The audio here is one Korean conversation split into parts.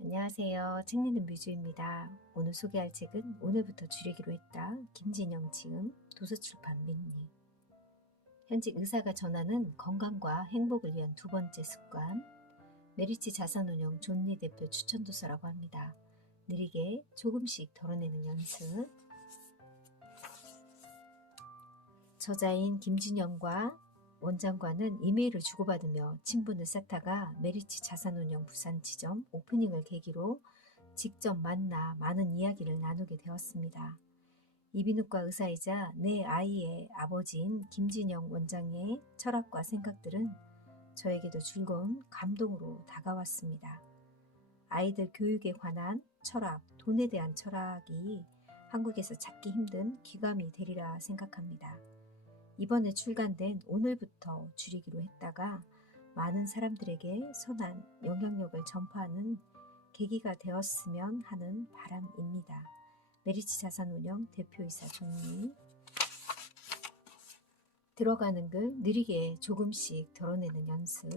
안녕하세요. 책 읽는 뮤즈입니다. 오늘 소개할 책은 오늘부터 줄이기로 했다. 김진영 지음, 도서출판 민니. 현직 의사가 전하는 건강과 행복을 위한 두 번째 습관. 메리츠 자산운용 존리 대표 추천도서라고 합니다. 느리게 조금씩 덜어내는 연습. 저자인 김진영과 원장과는 이메일을 주고받으며 친분을 쌓다가 메리츠 자산운용 부산 지점 오프닝을 계기로 직접 만나 많은 이야기를 나누게 되었습니다. 이비인후과 의사이자 내 아이의 아버지인 김진영 원장의 철학과 생각들은 저에게도 즐거운 감동으로 다가왔습니다. 아이들 교육에 관한 철학, 돈에 대한 철학이 한국에서 찾기 힘든 귀감이 되리라 생각합니다. 이번에 출간된 오늘부터 줄이기로 했다가 많은 사람들에게 선한 영향력을 전파하는 계기가 되었으면 하는 바람입니다. 메리츠 자산운용 대표이사 존니. 들어가는 글 느리게 조금씩 덜어내는 연습.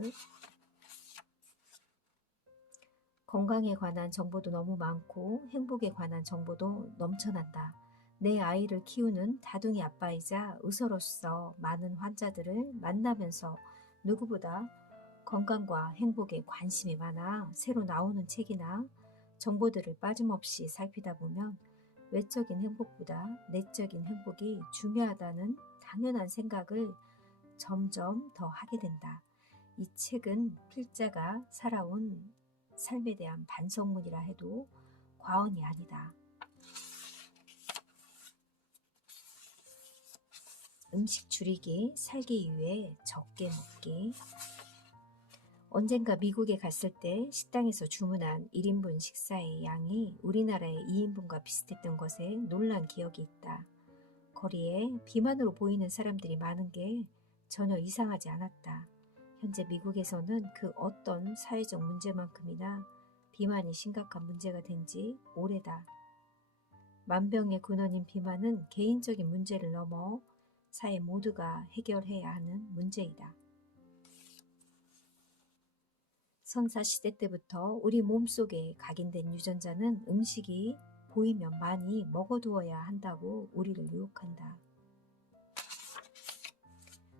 건강에 관한 정보도 너무 많고 행복에 관한 정보도 넘쳐난다. 내 아이를 키우는 다둥이 아빠이자 의사로서 많은 환자들을 만나면서 누구보다 건강과 행복에 관심이 많아 새로 나오는 책이나 정보들을 빠짐없이 살피다 보면 외적인 행복보다 내적인 행복이 중요하다는 당연한 생각을 점점 더 하게 된다. 이 책은 필자가 살아온 삶에 대한 반성문이라 해도 과언이 아니다. 음식 줄이기, 살기 위해 적게 먹기. 언젠가 미국에 갔을 때 식당에서 주문한 1인분 식사의 양이 우리나라의 2인분과 비슷했던 것에 놀란 기억이 있다. 거리에 비만으로 보이는 사람들이 많은 게 전혀 이상하지 않았다. 현재 미국에서는 그 어떤 사회적 문제만큼이나 비만이 심각한 문제가 된 지 오래다. 만병의 근원인 비만은 개인적인 문제를 넘어 사회 모두가 해결해야 하는 문제이다. 선사시대 때부터 우리 몸속에 각인된 유전자는 음식이 보이면 많이 먹어두어야 한다고 우리를 유혹한다.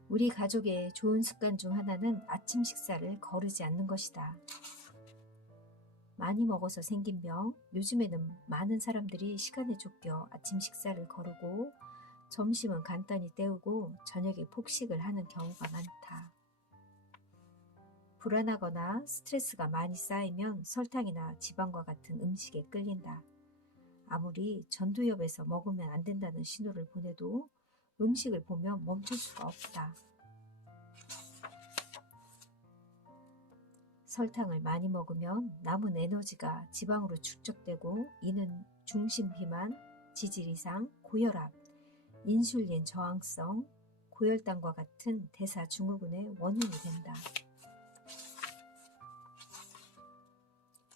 우리 가족의 좋은 습관 중 하나는 아침 식사를 거르지 않는 것이다. 많이 먹어서 생긴 병, 요즘에는 많은 사람들이 시간에 쫓겨 아침 식사를 거르고 점심은 간단히 때우고 저녁에 폭식을 하는 경우가 많다. 불안하거나 스트레스가 많이 쌓이면 설탕이나 지방과 같은 음식에 끌린다. 아무리 전두엽에서 먹으면 안 된다는 신호를 보내도 음식을 보면 멈출 수가 없다. 설탕을 많이 먹으면 남은 에너지가 지방으로 축적되고 이는 중심 비만, 지질 이상, 고혈압, 인슐린 저항성, 고혈당과 같은 대사 증후군의 원인이 된다.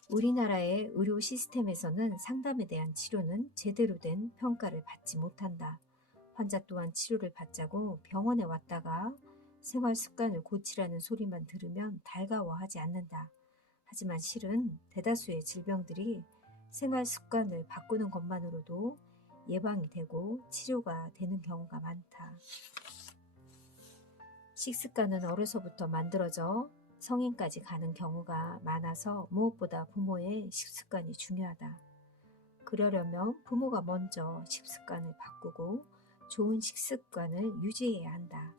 우리나라의 의료 시스템에서는 상담에 대한 치료는 제대로 된 평가를 받지 못한다. 환자 또한 치료를 받자고 병원에 왔다가 생활 습관을 고치라는 소리만 들으면 달가워하지 않는다. 하지만 실은 대다수의 질병들이 생활 습관을 바꾸는 것만으로도 예방이 되고 치료가 되는 경우가 많다. 식습관은 어려서부터 만들어져 성인까지 가는 경우가 많아서 무엇보다 부모의 식습관이 중요하다. 그러려면 부모가 먼저 식습관을 바꾸고 좋은 식습관을 유지해야 한다.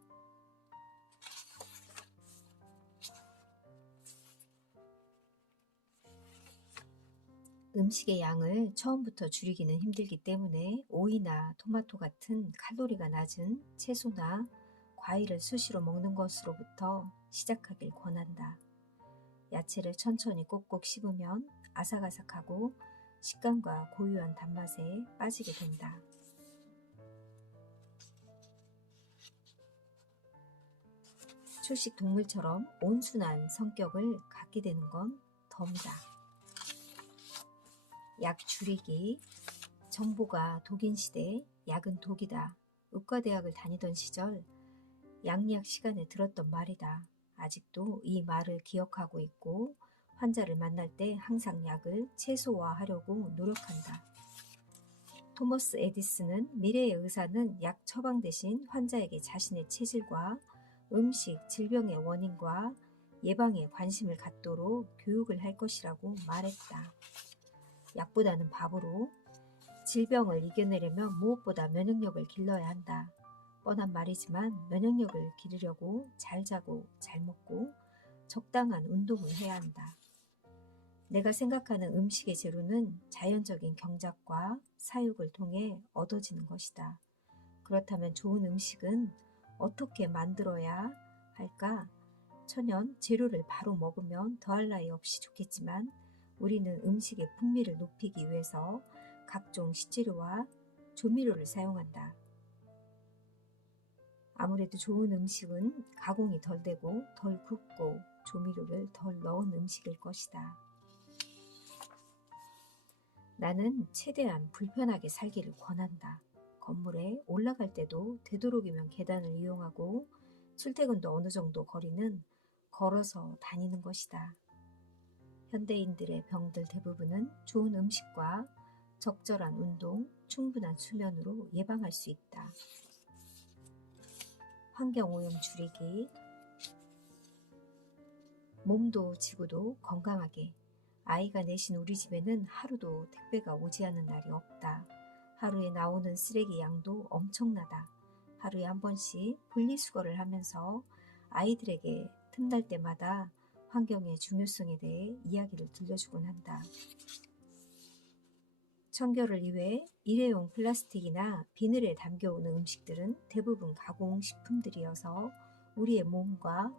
음식의 양을 처음부터 줄이기는 힘들기 때문에 오이나 토마토 같은 칼로리가 낮은 채소나 과일을 수시로 먹는 것으로부터 시작하길 권한다. 야채를 천천히 꼭꼭 씹으면 아삭아삭하고 식감과 고유한 단맛에 빠지게 된다. 초식 동물처럼 온순한 성격을 갖게 되는 건 덤이다. 약 줄이기. 정보가 독인 시대, 약은 독이다. 의과대학을 다니던 시절 양리학 시간에 들었던 말이다. 아직도 이 말을 기억하고 있고 환자를 만날 때 항상 약을 최소화하려고 노력한다. 토머스 에디슨은 미래의 의사는 약 처방 대신 환자에게 자신의 체질과 음식, 질병의 원인과 예방에 관심을 갖도록 교육을 할 것이라고 말했다. 약보다는 밥으로 질병을 이겨내려면 무엇보다 면역력을 길러야 한다. 뻔한 말이지만 면역력을 기르려고 잘 자고 잘 먹고 적당한 운동을 해야 한다. 내가 생각하는 음식의 재료는 자연적인 경작과 사육을 통해 얻어지는 것이다. 그렇다면 좋은 음식은 어떻게 만들어야 할까? 천연 재료를 바로 먹으면 더할 나위 없이 좋겠지만 우리는 음식의 풍미를 높이기 위해서 각종 식재료와 조미료를 사용한다. 아무래도 좋은 음식은 가공이 덜 되고 덜 굽고 조미료를 덜 넣은 음식일 것이다. 나는 최대한 불편하게 살기를 권한다. 건물에 올라갈 때도 되도록이면 계단을 이용하고 출퇴근도 어느 정도 거리는 걸어서 다니는 것이다. 현대인들의 병들 대부분은 좋은 음식과 적절한 운동, 충분한 수면으로 예방할 수 있다. 환경오염 줄이기, 몸도 지구도 건강하게. 아이가 내신 우리 집에는 하루도 택배가 오지 않는 날이 없다. 하루에 나오는 쓰레기 양도 엄청나다. 하루에 한 번씩 분리수거를 하면서 아이들에게 틈날 때마다 환경의 중요성에 대해 이야기를 들려주곤 한다. 청결을 위해 일회용 플라스틱이나 비늘에 담겨오는 음식들은 대부분 가공식품들이어서 우리의 몸과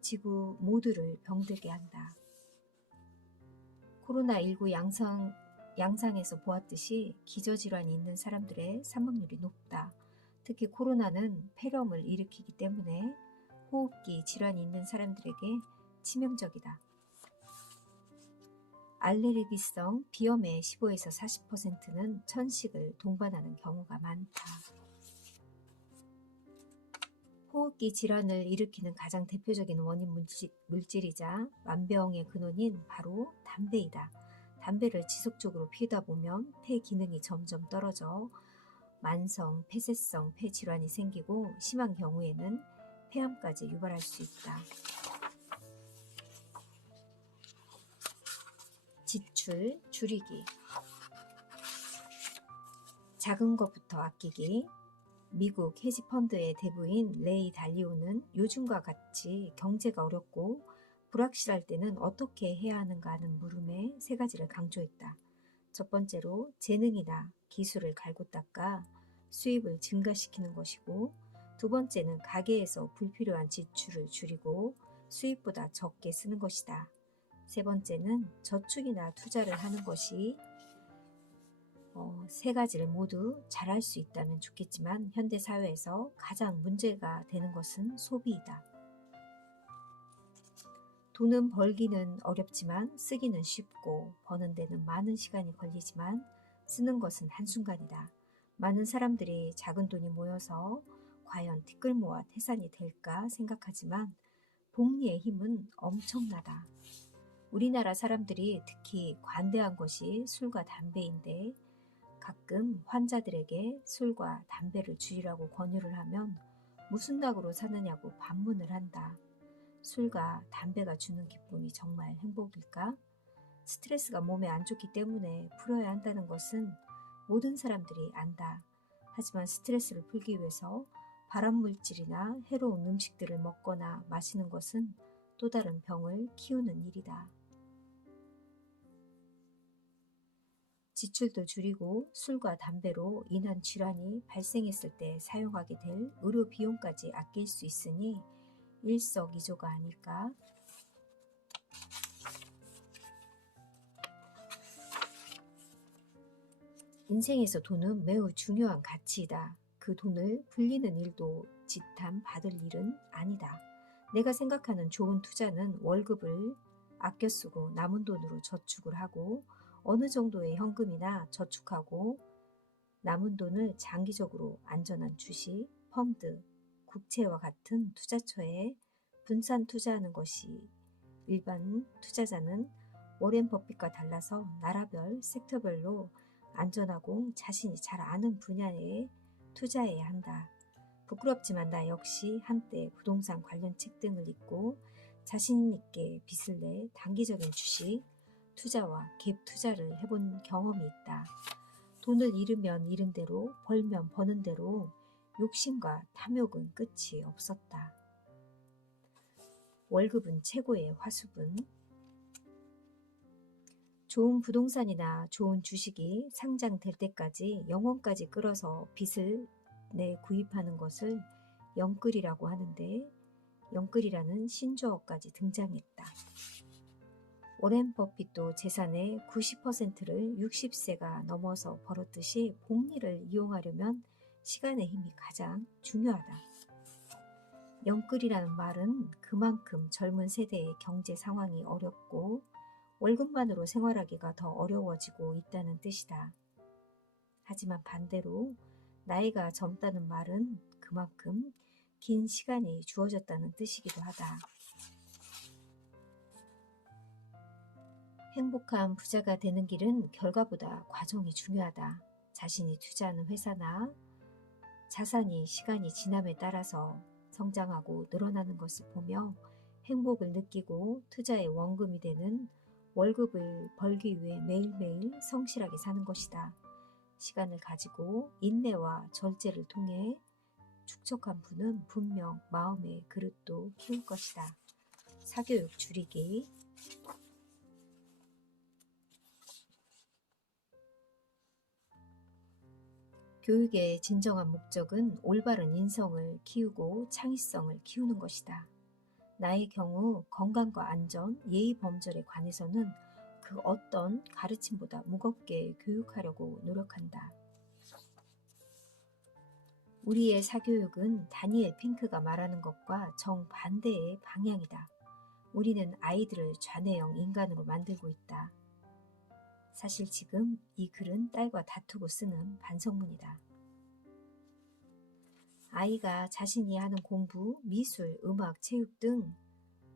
지구 모두를 병들게 한다. 코로나19 양상에서 보았듯이 기저질환이 있는 사람들의 사망률이 높다. 특히 코로나는 폐렴을 일으키기 때문에 호흡기 질환이 있는 사람들에게 치명적이다. 알레르기성 비염의 15에서 40%는 천식을 동반하는 경우가 많다. 호흡기 질환을 일으키는 가장 대표적인 원인 물질이자 만병의 근원인 바로 담배이다. 담배를 지속적으로 피우다 보면 폐 기능이 점점 떨어져 만성 폐쇄성 폐질환이 생기고 심한 경우에는 폐암까지 유발할 수 있다. 지출 줄이기, 작은 것부터 아끼기. 미국 헤지펀드의 대부인 레이 달리오는 요즘과 같이 경제가 어렵고 불확실할 때는 어떻게 해야 하는가 하는 물음에 세 가지를 강조했다. 첫 번째로 재능이나 기술을 갈고 닦아 수입을 증가시키는 것이고, 두 번째는 가계에서 불필요한 지출을 줄이고 수입보다 적게 쓰는 것이다. 세 번째는 저축이나 투자를 하는 것이 세 가지를 모두 잘할 수 있다면 좋겠지만 현대 사회에서 가장 문제가 되는 것은 소비이다. 돈은 벌기는 어렵지만 쓰기는 쉽고 버는 데는 많은 시간이 걸리지만 쓰는 것은 한순간이다. 많은 사람들이 작은 돈이 모여서 과연 티끌모아 태산이 될까 생각하지만 복리의 힘은 엄청나다. 우리나라 사람들이 특히 관대한 것이 술과 담배인데 가끔 환자들에게 술과 담배를 줄이라고 권유를 하면 무슨 낙으로 사느냐고 반문을 한다. 술과 담배가 주는 기쁨이 정말 행복일까? 스트레스가 몸에 안 좋기 때문에 풀어야 한다는 것은 모든 사람들이 안다. 하지만 스트레스를 풀기 위해서 발암물질이나 해로운 음식들을 먹거나 마시는 것은 또 다른 병을 키우는 일이다. 지출도 줄이고 술과 담배로 인한 질환이 발생했을 때 사용하게 될 의료 비용까지 아낄 수 있으니 일석이조가 아닐까? 인생에서 돈은 매우 중요한 가치이다. 그 돈을 불리는 일도 지탄 받을 일은 아니다. 내가 생각하는 좋은 투자는 월급을 아껴 쓰고 남은 돈으로 저축을 하고 어느 정도의 현금이나 저축하고 남은 돈을 장기적으로 안전한 주식, 펀드, 국채와 같은 투자처에 분산 투자하는 것이 일반 투자자는 워렌 버핏과 달라서 나라별, 섹터별로 안전하고 자신이 잘 아는 분야에 투자해야 한다. 부끄럽지만 나 역시 한때 부동산 관련 책 등을 읽고 자신 있게 빚을 내 단기적인 주식, 투자와 갭 투자를 해본 경험이 있다. 돈을 잃으면 잃은 대로, 벌면 버는 대로 욕심과 탐욕은 끝이 없었다. 월급은 최고의 화수분. 좋은 부동산이나 좋은 주식이 상장될 때까지 영혼까지 끌어서 빚을 내 구입하는 것을 영끌이라고 하는데, 영끌이라는 신조어까지 등장했다. 워렌 버핏도 재산의 90%를 60세가 넘어서 벌었듯이 복리를 이용하려면 시간의 힘이 가장 중요하다. 영끌이라는 말은 그만큼 젊은 세대의 경제 상황이 어렵고 월급만으로 생활하기가 더 어려워지고 있다는 뜻이다. 하지만 반대로 나이가 젊다는 말은 그만큼 긴 시간이 주어졌다는 뜻이기도 하다. 행복한 부자가 되는 길은 결과보다 과정이 중요하다. 자신이 투자하는 회사나 자산이 시간이 지남에 따라서 성장하고 늘어나는 것을 보며 행복을 느끼고 투자의 원금이 되는 월급을 벌기 위해 매일매일 성실하게 사는 것이다. 시간을 가지고 인내와 절제를 통해 축적한 부는 분명 마음의 그릇도 키울 것이다. 사교육 줄이기. 교육의 진정한 목적은 올바른 인성을 키우고 창의성을 키우는 것이다. 나의 경우 건강과 안전, 예의 범절에 관해서는 그 어떤 가르침보다 무겁게 교육하려고 노력한다. 우리의 사교육은 다니엘 핑크가 말하는 것과 정반대의 방향이다. 우리는 아이들을 좌뇌형 인간으로 만들고 있다. 사실 지금 이 글은 딸과 다투고 쓰는 반성문이다. 아이가 자신이 하는 공부, 미술, 음악, 체육 등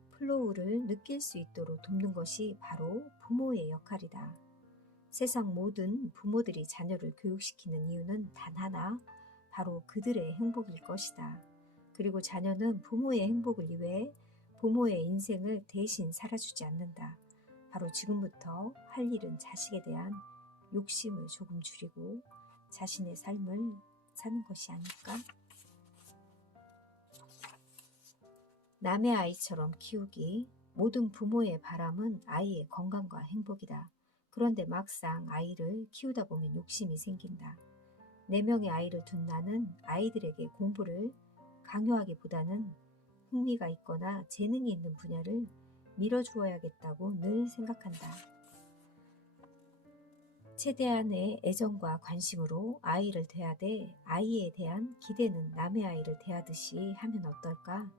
플로우를 느낄 수 있도록 돕는 것이 바로 부모의 역할이다. 세상 모든 부모들이 자녀를 교육시키는 이유는 단 하나, 바로 그들의 행복일 것이다. 그리고 자녀는 부모의 행복을 위해 부모의 인생을 대신 살아주지 않는다. 바로 지금부터 할 일은 자식에 대한 욕심을 조금 줄이고 자신의 삶을 사는 것이 아닐까? 남의 아이처럼 키우기. 모든 부모의 바람은 아이의 건강과 행복이다. 그런데 막상 아이를 키우다 보면 욕심이 생긴다. 4명의 아이를 둔 나는 아이들에게 공부를 강요하기보다는 흥미가 있거나 재능이 있는 분야를 밀어주어야겠다고 늘 생각한다. 최대한의 애정과 관심으로 아이를 대하되 아이에 대한 기대는 남의 아이를 대하듯이 하면 어떨까?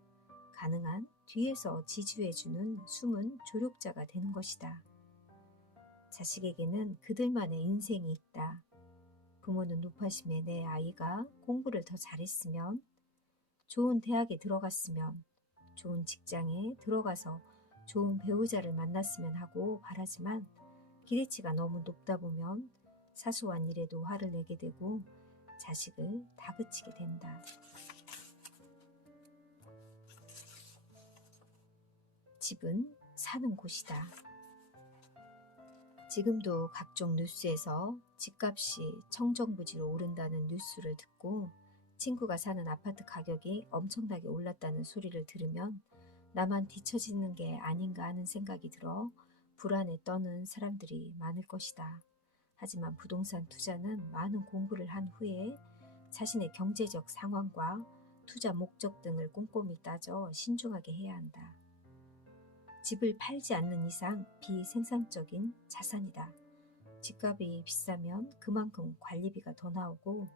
가능한 뒤에서 지지해주는 숨은 조력자가 되는 것이다. 자식에게는 그들만의 인생이 있다. 부모는 높아심에 내 아이가 공부를 더 잘했으면, 좋은 대학에 들어갔으면, 좋은 직장에 들어가서 좋은 배우자를 만났으면 하고 바라지만 기대치가 너무 높다 보면 사소한 일에도 화를 내게 되고 자식을 다그치게 된다. 집은 사는 곳이다. 지금도 각종 뉴스에서 집값이 청정부지로 오른다는 뉴스를 듣고 친구가 사는 아파트 가격이 엄청나게 올랐다는 소리를 들으면 나만 뒤처지는 게 아닌가 하는 생각이 들어 불안에 떠는 사람들이 많을 것이다. 하지만 부동산 투자는 많은 공부를 한 후에 자신의 경제적 상황과 투자 목적 등을 꼼꼼히 따져 신중하게 해야 한다. 집을 팔지 않는 이상 비생산적인 자산이다. 집값이 비싸면 그만큼 관리비가 더 나오고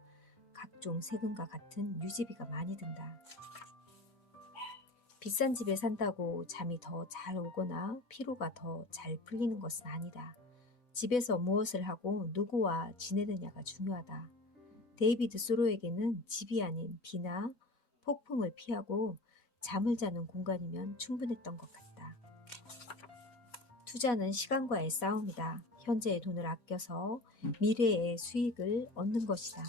각종 세금과 같은 유지비가 많이 든다. 비싼 집에 산다고 잠이 더 잘 오거나 피로가 더 잘 풀리는 것은 아니다. 집에서 무엇을 하고 누구와 지내느냐가 중요하다. 데이비드 소로에게는 집이 아닌 비나 폭풍을 피하고 잠을 자는 공간이면 충분했던 것 같다. 투자는 시간과의 싸움이다. 현재의 돈을 아껴서 미래의 수익을 얻는 것이다.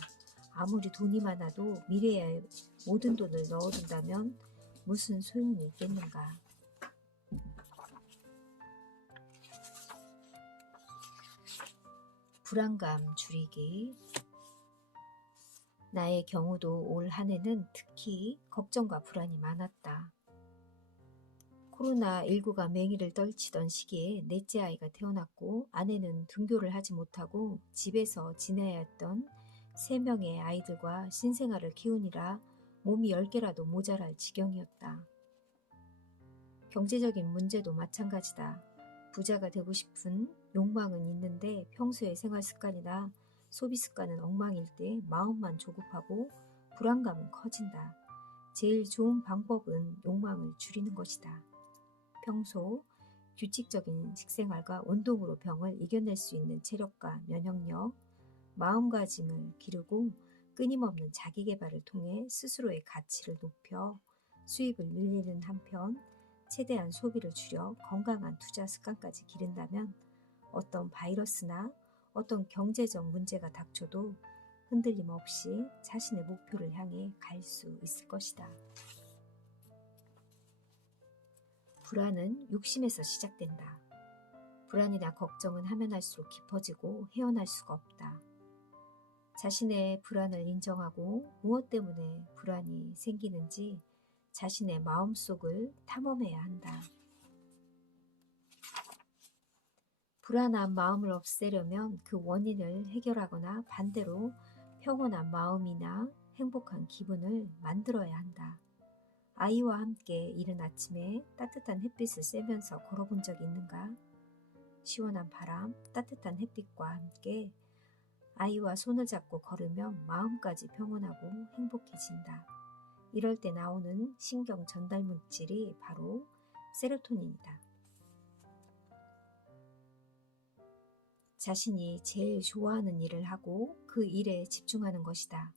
아무리 돈이 많아도 미래에 모든 돈을 넣어둔다면 무슨 소용이 있겠는가. 불안감 줄이기. 나의 경우도 올 한 해는 특히 걱정과 불안이 많았다. 코로나19가 맹위를 떨치던 시기에 넷째 아이가 태어났고 아내는 등교를 하지 못하고 집에서 지내야 했던 3명의 아이들과 신생아를 키우느라 몸이 10개라도 모자랄 지경이었다. 경제적인 문제도 마찬가지다. 부자가 되고 싶은 욕망은 있는데 평소의 생활 습관이나 소비 습관은 엉망일 때 마음만 조급하고 불안감은 커진다. 제일 좋은 방법은 욕망을 줄이는 것이다. 평소 규칙적인 식생활과 운동으로 병을 이겨낼 수 있는 체력과 면역력, 마음가짐을 기르고 끊임없는 자기개발을 통해 스스로의 가치를 높여 수입을 늘리는 한편 최대한 소비를 줄여 건강한 투자 습관까지 기른다면 어떤 바이러스나 어떤 경제적 문제가 닥쳐도 흔들림 없이 자신의 목표를 향해 갈 수 있을 것이다. 불안은 욕심에서 시작된다. 불안이나 걱정은 하면 할수록 깊어지고 헤어날 수가 없다. 자신의 불안을 인정하고 무엇 때문에 불안이 생기는지 자신의 마음속을 탐험해야 한다. 불안한 마음을 없애려면 그 원인을 해결하거나 반대로 평온한 마음이나 행복한 기분을 만들어야 한다. 아이와 함께 이른 아침에 따뜻한 햇빛을 쐬면서 걸어본 적이 있는가? 시원한 바람, 따뜻한 햇빛과 함께 아이와 손을 잡고 걸으면 마음까지 평온하고 행복해진다. 이럴 때 나오는 신경 전달 물질이 바로 세로토닌이다. 자신이 제일 좋아하는 일을 하고 그 일에 집중하는 것이다.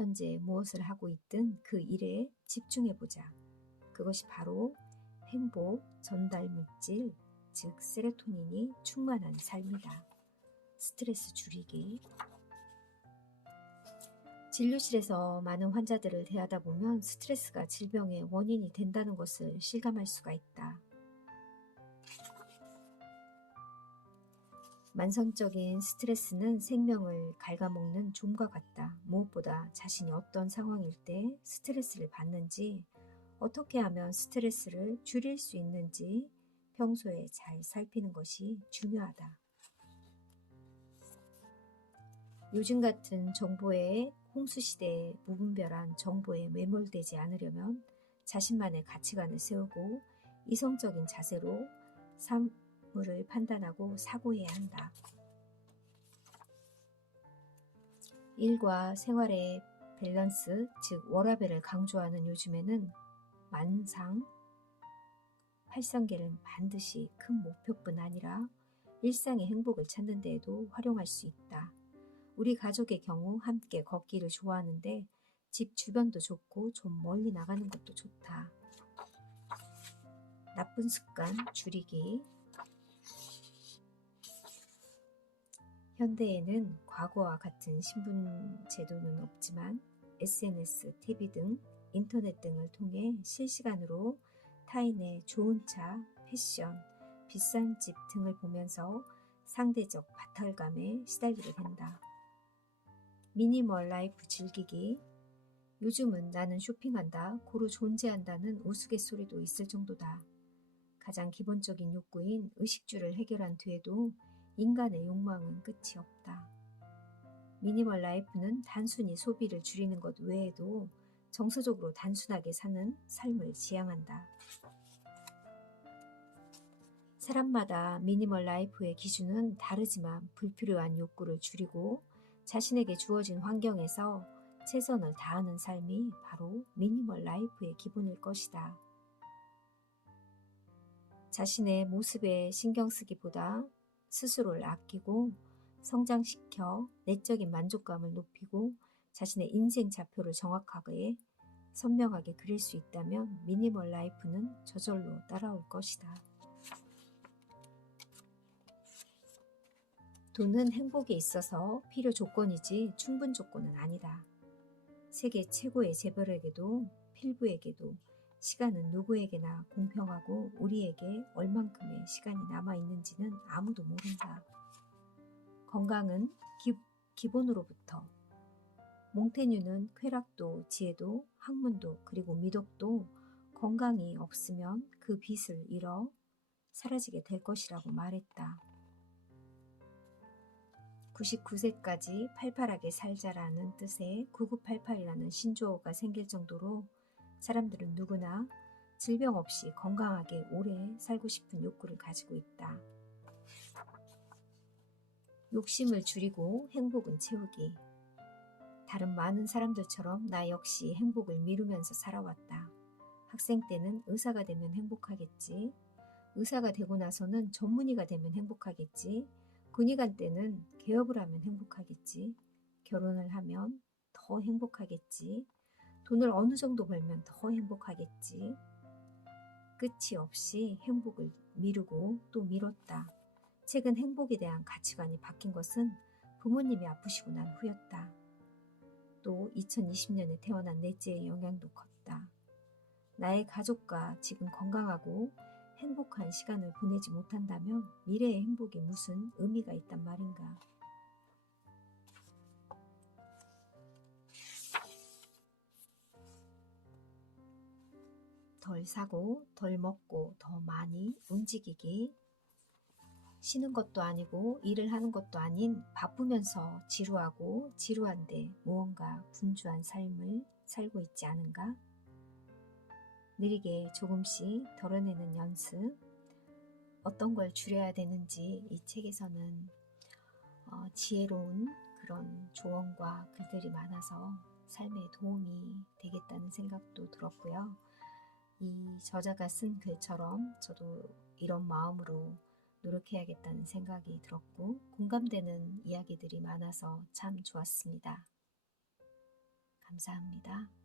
현재 무엇을 하고 있든 그 일에 집중해보자. 그것이 바로 행복 전달 물질, 즉 세로토닌이 충만한 삶이다. 스트레스 줄이기. 진료실에서 많은 환자들을 대하다 보면 스트레스가 질병의 원인이 된다는 것을 실감할 수가 있다. 만성적인 스트레스는 생명을 갉아먹는 좀과 같다. 무엇보다 자신이 어떤 상황일 때 스트레스를 받는지, 어떻게 하면 스트레스를 줄일 수 있는지 평소에 잘 살피는 것이 중요하다. 요즘 같은 정보의 홍수시대에 무분별한 정보에 매몰되지 않으려면 자신만의 가치관을 세우고 이성적인 자세로 사물을 판단하고 사고해야 한다. 일과 생활의 밸런스, 즉 워라밸을 강조하는 요즘에는 만상, 팔성계는 반드시 큰 목표뿐 아니라 일상의 행복을 찾는 데에도 활용할 수 있다. 우리 가족의 경우 함께 걷기를 좋아하는데 집 주변도 좋고 좀 멀리 나가는 것도 좋다. 나쁜 습관 줄이기. 현대에는 과거와 같은 신분 제도는 없지만 SNS, TV 등 인터넷 등을 통해 실시간으로 타인의 좋은 차, 패션, 비싼 집 등을 보면서 상대적 박탈감에 시달리게 된다. 미니멀 라이프 즐기기. 요즘은 나는 쇼핑한다, 고로 존재한다는 우스갯소리도 있을 정도다. 가장 기본적인 욕구인 의식주를 해결한 뒤에도 인간의 욕망은 끝이 없다. 미니멀 라이프는 단순히 소비를 줄이는 것 외에도 정서적으로 단순하게 사는 삶을 지향한다. 사람마다 미니멀 라이프의 기준은 다르지만 불필요한 욕구를 줄이고 자신에게 주어진 환경에서 최선을 다하는 삶이 바로 미니멀 라이프의 기본일 것이다. 자신의 모습에 신경 쓰기보다 스스로를 아끼고 성장시켜 내적인 만족감을 높이고 자신의 인생 좌표를 정확하게 선명하게 그릴 수 있다면 미니멀 라이프는 저절로 따라올 것이다. 돈은 행복에 있어서 필요 조건이지 충분 조건은 아니다. 세계 최고의 재벌에게도 필부에게도 시간은 누구에게나 공평하고 우리에게 얼만큼의 시간이 남아있는지는 아무도 모른다. 건강은 기본으로부터 몽테뉴는 쾌락도 지혜도 학문도 그리고 미덕도 건강이 없으면 그 빛을 잃어 사라지게 될 것이라고 말했다. 99세까지 팔팔하게 살자라는 뜻의 9988이라는 신조어가 생길 정도로 사람들은 누구나 질병 없이 건강하게 오래 살고 싶은 욕구를 가지고 있다. 욕심을 줄이고 행복은 채우기. 다른 많은 사람들처럼 나 역시 행복을 미루면서 살아왔다. 학생 때는 의사가 되면 행복하겠지. 의사가 되고 나서는 전문의가 되면 행복하겠지. 군의관 때는 개업을 하면 행복하겠지. 결혼을 하면 더 행복하겠지. 돈을 어느 정도 벌면 더 행복하겠지. 끝이 없이 행복을 미루고 또 미뤘다. 최근 행복에 대한 가치관이 바뀐 것은 부모님이 아프시고 난 후였다. 또 2020년에 태어난 넷째의 영향도 컸다. 나의 가족과 지금 건강하고 행복한 시간을 보내지 못한다면 미래의 행복에 무슨 의미가 있단 말인가. 덜 사고 덜 먹고 더 많이 움직이기. 쉬는 것도 아니고 일을 하는 것도 아닌 바쁘면서 지루하고 지루한데 무언가 분주한 삶을 살고 있지 않은가? 느리게 조금씩 덜어내는 연습. 어떤 걸 줄여야 되는지 이 책에서는 지혜로운 그런 조언과 글들이 많아서 삶에 도움이 되겠다는 생각도 들었고요. 이 저자가 쓴 글처럼 저도 이런 마음으로 노력해야겠다는 생각이 들었고 공감되는 이야기들이 많아서 참 좋았습니다. 감사합니다.